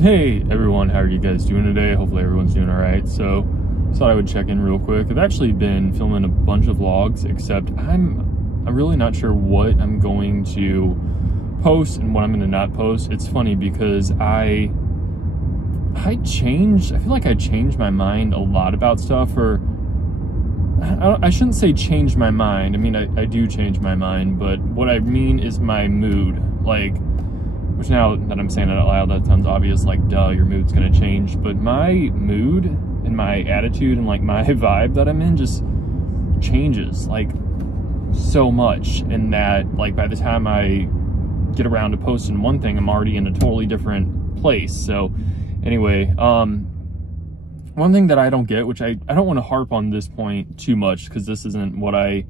Hey everyone, how are you guys doing today? Hopefully everyone's doing alright. So, thought I would check in real quick. I've actually been filming a bunch of vlogs, except I'm really not sure what I'm going to post and what I'm going to not post. It's funny because I feel like I changed my mind a lot about stuff, or I shouldn't say change my mind. I mean, I do change my mind, but what I mean is my mood. Like, which now that I'm saying it out loud, that sounds obvious, like, duh, your mood's gonna change. But my mood and my attitude and, like, my vibe that I'm in just changes, like, so much. And that, like, by the time I get around to posting one thing, I'm already in a totally different place. So, anyway, one thing that I don't get, which I don't want to harp on this point too much, because this isn't what I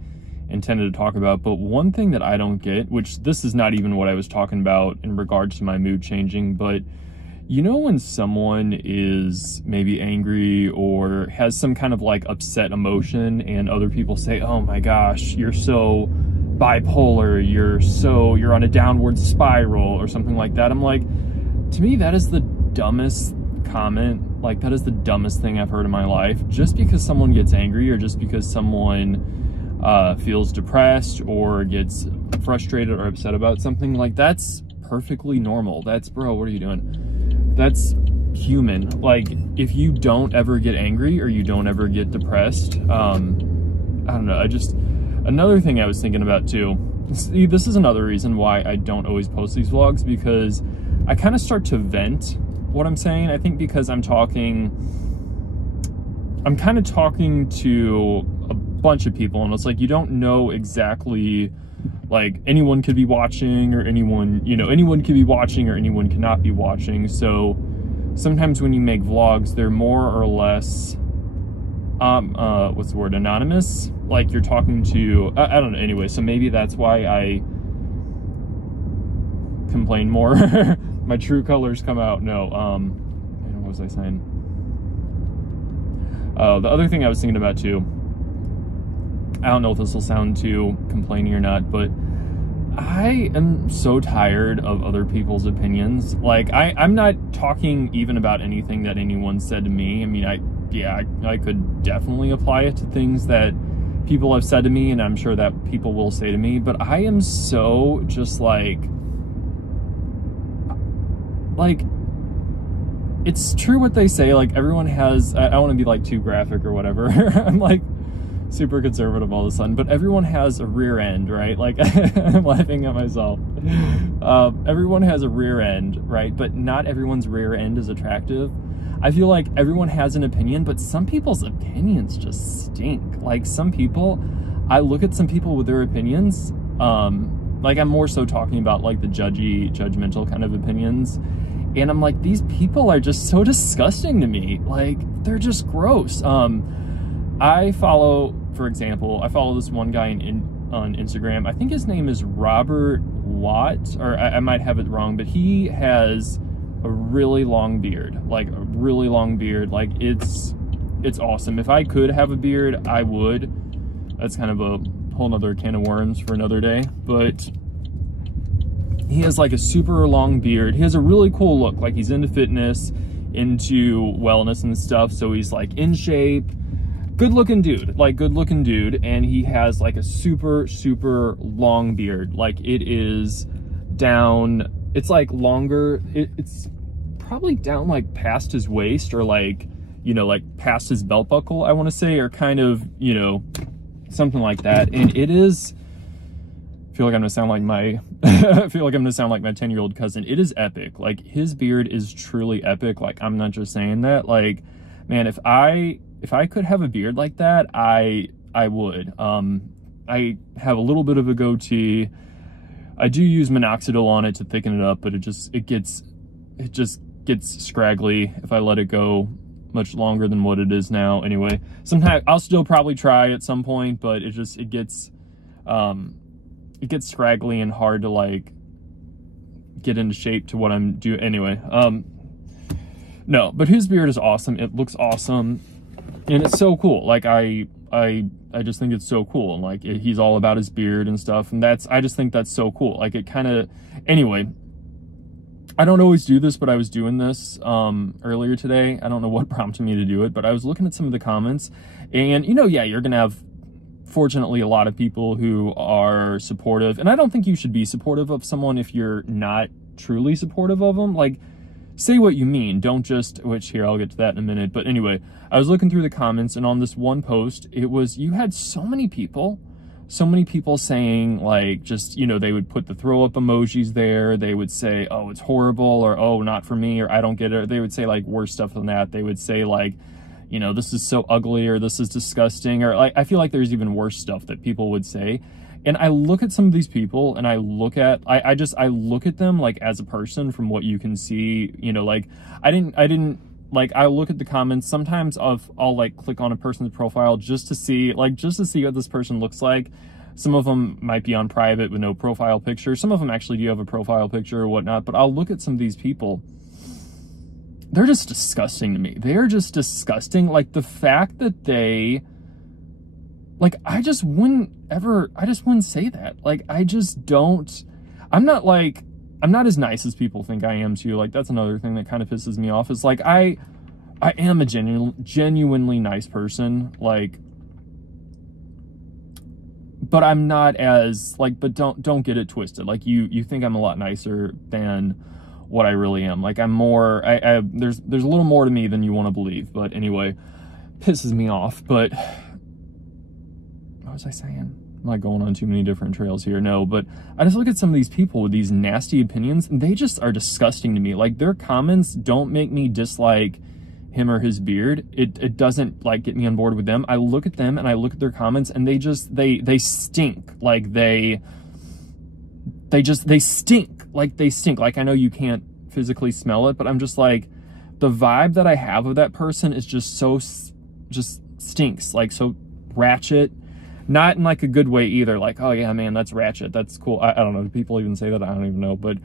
intended to talk about, but one thing that I don't get, which this is not even what I was talking about in regards to my mood changing, but you know when someone is maybe angry or has some kind of like upset emotion and other people say, oh my gosh, you're so bipolar, you're on a downward spiral or something like that. I'm like, to me, that is the dumbest comment. Like, that is the dumbest thing I've heard in my life. Just because someone gets angry or just because someone feels depressed or gets frustrated or upset about something, like, that's perfectly normal. That's, bro, what are you doing? That's human. Like, if you don't ever get angry or you don't ever get depressed, I don't know, another thing I was thinking about too, see, this is another reason why I don't always post these vlogs, because I kind of start to vent what I'm saying. I think because I'm kind of talking to a bunch of people, and it's like, you don't know exactly, like, anyone could be watching, or anyone could be watching, or anyone cannot be watching. So sometimes when you make vlogs, they're more or less what's the word, anonymous. Like, you're talking to I don't know. Anyway, so maybe that's why I complain more. My true colors come out. No, what was I saying? The other thing I was thinking about too, I don't know if this will sound too complaining or not, but I am so tired of other people's opinions. Like, I'm not talking even about anything that anyone said to me. I mean, I could definitely apply it to things that people have said to me, and I'm sure that people will say to me, but I am so just like, it's true what they say, like, everyone has, I don't want to be like too graphic or whatever. I'm like super conservative all of a sudden, but everyone has a rear end, right? Like, I'm laughing at myself. Everyone has a rear end, right? But not everyone's rear end is attractive. I feel like everyone has an opinion, but some people's opinions just stink. Like, some people, I look at some people with their opinions, like, I'm more so talking about like the judgmental kind of opinions, and I'm like, these people are just so disgusting to me. Like, they're just gross. I follow, for example, this one guy on Instagram. I think his name is Robert Watt, or I might have it wrong, but he has a really long beard, like a really long beard. Like, it's awesome. If I could have a beard, I would. That's kind of a whole nother can of worms for another day, but he has like a super long beard. He has a really cool look. Like, he's into fitness, into wellness and stuff, so he's like in shape. Good looking dude, and he has like a super long beard. Like, it is down, it's like longer, it's probably down like past his waist, or like, you know, like past his belt buckle, I want to say, or kind of, you know, something like that. And it is, I feel like I'm gonna sound like my 10-year-old cousin. It is epic. Like, his beard is truly epic. Like, I'm not just saying that. Like, man, if I could have a beard like that, I would. I have a little bit of a goatee. I do use minoxidil on it to thicken it up, but it just gets scraggly if I let it go much longer than what it is now. Anyway, sometimes I'll still probably try at some point, but it gets scraggly and hard to like get into shape to what I'm doing. Anyway, no, but his beard is awesome. It looks awesome. And it's so cool. Like, I just think it's so cool. And like, he's all about his beard and stuff. And I just think that's so cool. Like, it kind of, anyway, I don't always do this, but I was doing this earlier today. I don't know what prompted me to do it, but I was looking at some of the comments, and you know, yeah, you're gonna have, fortunately, a lot of people who are supportive, and I don't think you should be supportive of someone if you're not truly supportive of them. Like, say what you mean, don't just, which here, I'll get to that in a minute, but anyway, I was looking through the comments, and on this one post, it was, you had so many people saying, like, just, you know, they would put the throw up emojis there, they would say, oh, it's horrible, or oh, not for me, or I don't get it, or they would say, like, worse stuff than that. They would say, like, you know, this is so ugly, or this is disgusting, or like, I feel like there's even worse stuff that people would say. And I look at some of these people, and I look at, I look at them, like, as a person from what you can see, you know, like, I didn't, like, I look at the comments, sometimes I'll like click on a person's profile just to see what this person looks like. Some of them might be on private with no profile picture. Some of them actually do have a profile picture or whatnot, but I'll look at some of these people. They're just disgusting to me. They're just disgusting. Like, the fact that they, like, I just wouldn't say that. Like, I just don't, I'm not as nice as people think I am too. Like, that's another thing that kind of pisses me off, is like, I am a genuinely nice person, like, but I'm not as, like, but don't get it twisted. Like, you think I'm a lot nicer than what I really am. Like, I'm more, there's a little more to me than you want to believe. But anyway, pisses me off. But what was I saying? I'm not going on too many different trails here, no, but I just look at some of these people with these nasty opinions, and they just are disgusting to me. Like, their comments don't make me dislike him or his beard. It doesn't, like, get me on board with them. I look at them and I look at their comments, and they just, they stink. Like, they stink. Like, they stink. Like, I know you can't physically smell it, but I'm just like, the vibe that I have of that person is just so, just stinks. Like, so ratchet. Not in, like, a good way either. Like, oh yeah, man, that's ratchet. That's cool. I don't know. Do people even say that? I don't even know. But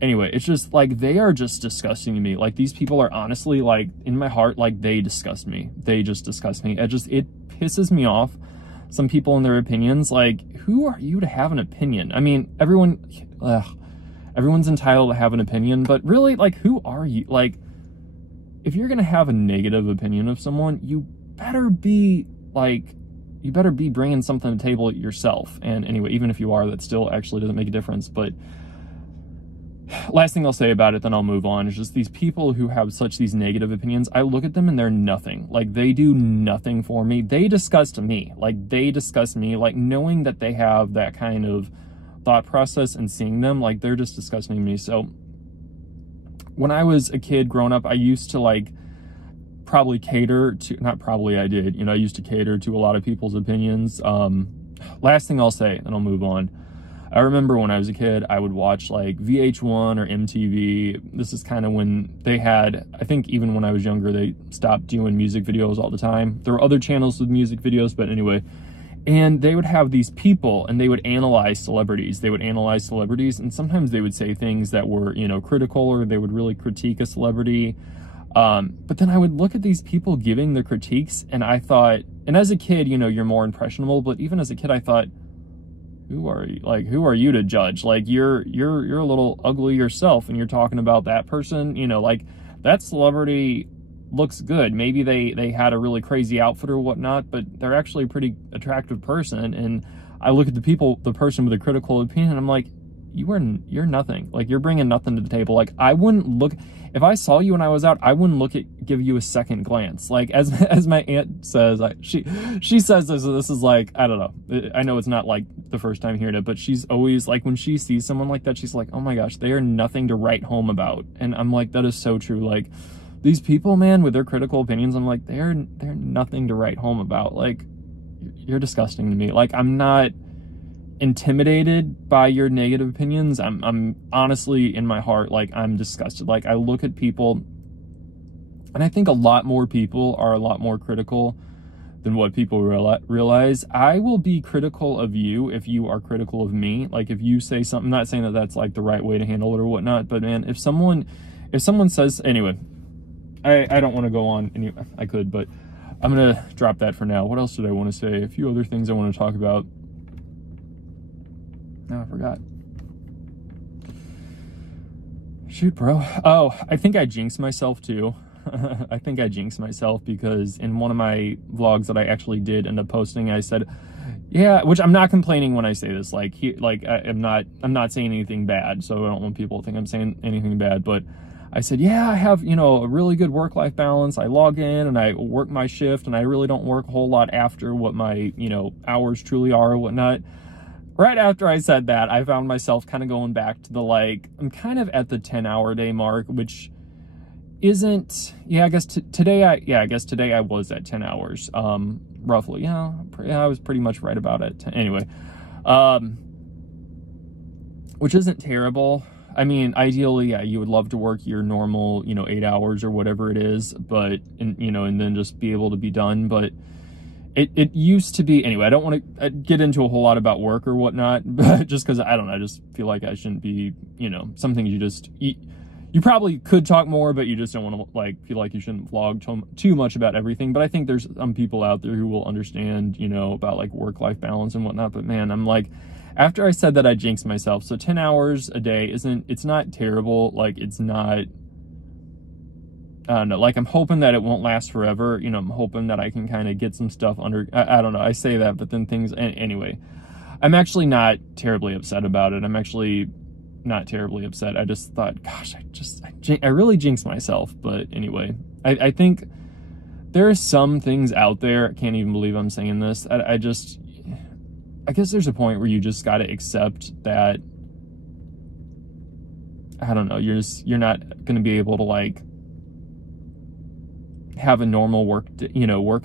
anyway, it's just, like, they are just disgusting to me. Like, these people are honestly, like, in my heart, like, they disgust me. They just disgust me. It pisses me off. Some people and their opinions, like, who are you to have an opinion? I mean, everyone's entitled to have an opinion, but really, like, who are you? Like, if you're gonna have a negative opinion of someone, you better be bringing something to the table yourself. And anyway, even if you are, that still actually doesn't make a difference. But last thing I'll say about it, then I'll move on, is just these people who have these negative opinions. I look at them and they're nothing. Like, they do nothing for me. They disgust me. Like, they disgust me. Like, knowing that they have that kind of thought process and seeing them, like, they're just disgusting to me. So when I was a kid growing up, I used to, like, probably cater to, not probably, I did, you know, I used to cater to a lot of people's opinions. Last thing I'll say, and I'll move on. I remember when I was a kid, I would watch, like, VH1 or MTV. This is kind of when they had, I think even when I was younger, they stopped doing music videos all the time. There were other channels with music videos, but anyway. And they would have these people, and they would analyze celebrities. And sometimes they would say things that were, you know, critical, or they would really critique a celebrity. But then I would look at these people giving the critiques, and I thought, and as a kid, you know, you're more impressionable, but even as a kid, I thought, who are you? Like, who are you to judge? Like, you're a little ugly yourself, and you're talking about that person, you know, like, that celebrity looks good. Maybe they had a really crazy outfit or whatnot, but they're actually a pretty attractive person. And I look at the person with a critical opinion, and I'm like, you're nothing. Like, you're bringing nothing to the table. Like, I wouldn't look, if I saw you when I was out, I wouldn't give you a second glance. Like, as my aunt says, she says this is like, I don't know. I know it's not like the first time hearing it, but she's always like, when she sees someone like that, she's like, oh my gosh, they are nothing to write home about. And I'm like, that is so true. Like, these people, man, with their critical opinions, I'm like, they're nothing to write home about. Like, you're disgusting to me. Like, I'm not intimidated by your negative opinions. I'm honestly, in my heart, like, I'm disgusted. Like, I look at people, and I think a lot more people are a lot more critical than what people realize. I will be critical of you if you are critical of me. Like, if you say something, I'm not saying that that's, like, the right way to handle it or whatnot, but man, if someone says, anyway, I don't want to go on, anyway, I could, but I'm going to drop that for now. What else did I want to say? A few other things I want to talk about. No, I forgot. Shoot, bro. Oh, I think I jinxed myself too. I think I jinxed myself because in one of my vlogs that I actually did end up posting, I said, yeah, which I'm not complaining when I say this. Like, I'm not saying anything bad, so I don't want people to think I'm saying anything bad. But I said, yeah, I have, you know, a really good work-life balance. I log in and I work my shift, and I really don't work a whole lot after what my, you know, hours truly are or whatnot. Right after I said that, I found myself kind of going back to the, like, I'm kind of at the 10-hour day mark, which isn't, yeah, I guess today I was at 10 hours, roughly. Yeah, I was pretty much right about it. Anyway, which isn't terrible. I mean, ideally, yeah, you would love to work your normal, you know, 8 hours or whatever it is, but, you know, and then just be able to be done. But it used to be, anyway, I don't want to get into a whole lot about work or whatnot, but just because, I don't know, I just feel like I shouldn't be, you know, some things you just, you probably could talk more, but you just don't want to, like, feel like you shouldn't vlog too much about everything. But I think there's some people out there who will understand, you know, about, like, work-life balance and whatnot. But, man, I'm like, after I said that, I jinxed myself. So 10 hours a day it's not terrible. Like, it's not, I don't know, like, I'm hoping that it won't last forever. You know, I'm hoping that I can kind of get some stuff under, I don't know, I say that, but then things, anyway, I'm actually not terribly upset about it. I'm actually not terribly upset. I just thought, gosh, I really jinxed myself. But anyway, I think there are some things out there, I can't even believe I'm saying this, I guess there's a point where you just got to accept that, I don't know, you're not going to be able to, like, have a normal work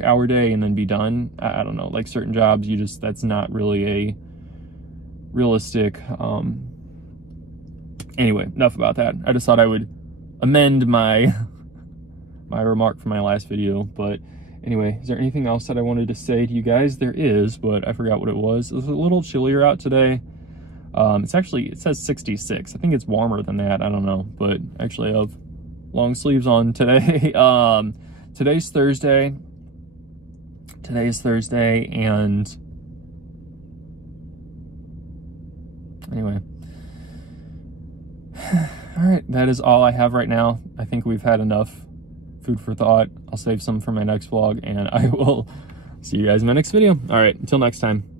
hour day and then be done. I don't know, like, certain jobs, that's not really a realistic, anyway, enough about that. I just thought I would amend my remark from my last video. But anyway, is there anything else that I wanted to say to you guys? There is, but I forgot what it was. It was a little chillier out today. It says 66. I think it's warmer than that. I don't know, but actually I have long sleeves on today. Today's Thursday. And anyway. All right, that is all I have right now. I think we've had enough food for thought. I'll save some for my next vlog, and I will see you guys in my next video. All right, until next time.